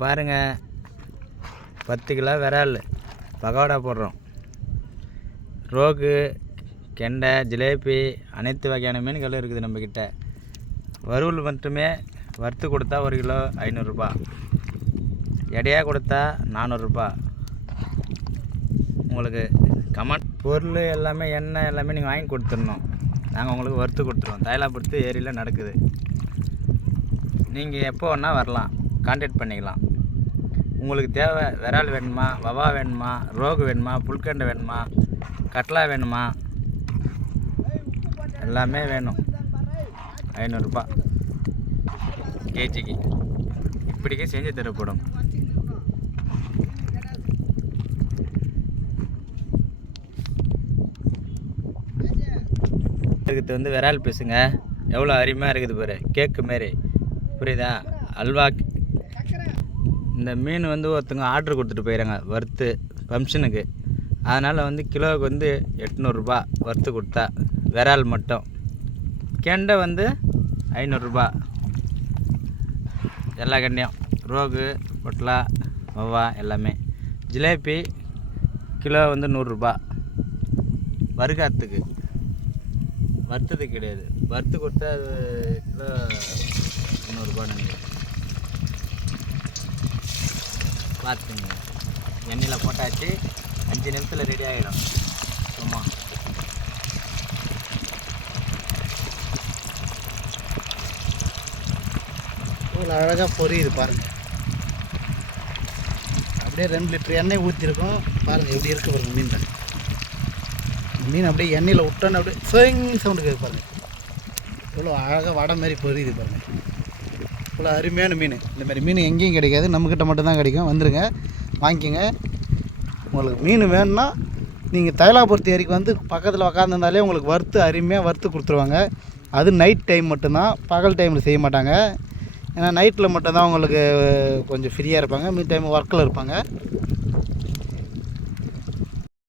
பாருங்கள், 10 கிலோ விரால் பகோடா போடுறோம். ரோகு, கெண்டை, ஜிலேபி அனைத்து வகையான மீன்களும் இருக்குது நம்மக்கிட்ட. வறுவல் மட்டுமே வறுத்து கொடுத்தா 1 கிலோ 500 ரூபா, எடையாக கொடுத்தா 400 ரூபா. உங்களுக்கு பொருள் எல்லாமே எண்ணெய் எல்லாமே நீங்கள் வாங்கி கொடுத்துடணும். நாங்கள் உங்களுக்கு வறுத்து கொடுத்துருவோம். தைலாபுரத்து ஏரியில் நடக்குது. நீங்கள் எப்போ வேணால் வரலாம், கான்டாக்ட் பண்ணிக்கலாம். உங்களுக்கு தேவை விரால் வேணுமா, வவா வேணுமா, ரோகு வேணுமா, புல்கண்டை வேணுமா, கட்லா வேணுமா, எல்லாமே வேணும். 500 ரூபா கேஜிக்கு இப்படிக்கே செஞ்சு தரப்படும். இருக்கிறது வந்து விரால் பீஸுங்க. எவ்வளோ அருமையாக இருக்குது பாரு, கேக்கு மாரி, புரியுதா? அல்வா. இந்த மீன் வந்து ஒருத்தங்க ஆர்டர் கொடுத்துட்டு போயிடுறாங்க வறுத்து ஃபங்க்ஷனுக்கு. அதனால் வந்து கிலோவுக்கு வந்து 800 ரூபா வறுத்து கொடுத்தா விரால் மட்டும். கெண்டை வந்து 500 ரூபா. எல்லா கெண்டையும், ரோகு, பொட்லா, வவ்வா எல்லாமே. ஜிலேபி கிலோ வந்து 100 ரூபா. வறுக்காத்துக்கு, வறுத்தது கிடையாது. வறுத்து கொடுத்தா அது கிலோ 100 ரூபா. நீங்கள் பார்த்துங்க, எண்ணெயில் போட்டாச்சு, 5 நிமிஷத்தில் ரெடி ஆகிடும். சும்மா இவ்வளோ அழகாக பொரியுது பாருங்கள். அப்படியே 2 லிட்டர் எண்ணெய் ஊற்றிருக்கோம் பாருங்கள். எப்படி இருக்குது பாருங்கள் மீன் தான். மீன் அப்படியே எண்ணெயில் விட்டோன்னு அப்படியே சவுண்டு கேட்கு பாருங்கள். இவ்வளோ அழகாக வடை மாதிரி பொரியுது பாருங்கள். இவ்வளோ அருமையான மீன். இந்த மாதிரி மீன் எங்கேயும் கிடைக்காது, நம்மக்கிட்ட மட்டும்தான் கிடைக்கும். வந்துடுங்க, வாங்கிக்கோங்க. உங்களுக்கு மீன் வேணும்னா நீங்கள் தைலாபுரத்து ஏரிக்கு வந்து பக்கத்தில் உக்காந்துருந்தாலே உங்களுக்கு வறுத்து அருமையாக வறுத்து கொடுத்துருவாங்க. அது நைட் டைம் மட்டும்தான், பகல் டைமில் செய்ய மாட்டாங்க. ஏன்னா நைட்டில் மட்டும்தான் உங்களுக்கு கொஞ்சம் ஃப்ரீயாக இருப்பாங்க, மீன் டைம் ஒர்க்கில் இருப்பாங்க.